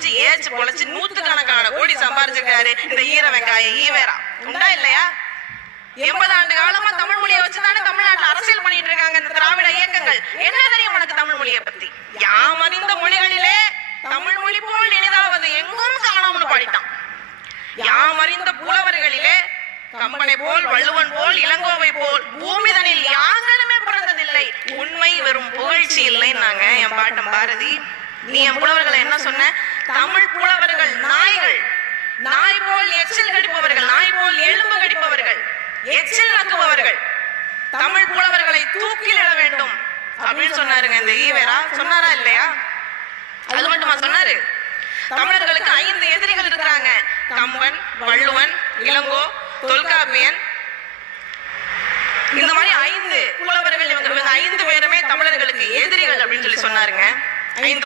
படிச்சு ஏச்சு பொழைச்சு நூத்துக்கணக்கான கோடி சம்பாரிச்சிருக்காரு இந்த ஈர வெங்காயம் ஈவேரா. உண்டா இல்லையா? 80 ஆண்டு காலமா தமிழ் மொழியை வச்சுதானே தமிழ்நாட்டுல அரசியல் பண்ணிட்டு இருக்காங்க இந்த திராவிட இயக்கங்கள். என்ன தெரியும் உனக்கு தமிழ் மொழியை பத்தி? யாம் அறிந்த மொழிகளிலே தமிழ் மொழி போல் இனிதாவது எங்கும் காணாமல் பாடிட்டான். யாம் அறிந்த புலவர்களிலே கம்பனை போல் வள்ளுவன் போல் இளங்கோவை போல் பூமிதனில் யாருமே பிறந்ததில்லை, உண்மை வெறும் புகழ்ச்சி இல்லைன்னாங்க என் பாட்டம் பாரதி. நீ என் புலவர்களை என்ன சொன்ன? தமிழ் புலவர்கள் நாய்கள், நாய் போல் எச்சில் கடிப்பவர்கள், நாய் போல் எலும்பு கடிப்பவர்கள், எச்சில் நக்குபவர்கள். தமிழ் புலவர்களை தூக்கிலிட வேண்டும் அப்படின்னு சொன்னாருங்க இந்த ஈவேரா. சொன்னாரா இல்லையா? அது மட்டுமா சொன்னாரு? தமிழர்களுக்கு 5 எதிரிகள் இருக்கிறாங்க. கம்பன், வள்ளுவன், இளங்கோ, தொல்காப்பியன். இந்த மாதிரி 5 புலவர்கள், இவங்க 5 பேருமே தமிழர்களுக்கு எதிரிகள் அப்படின்னு சொல்லி சொன்னாருங்க. 5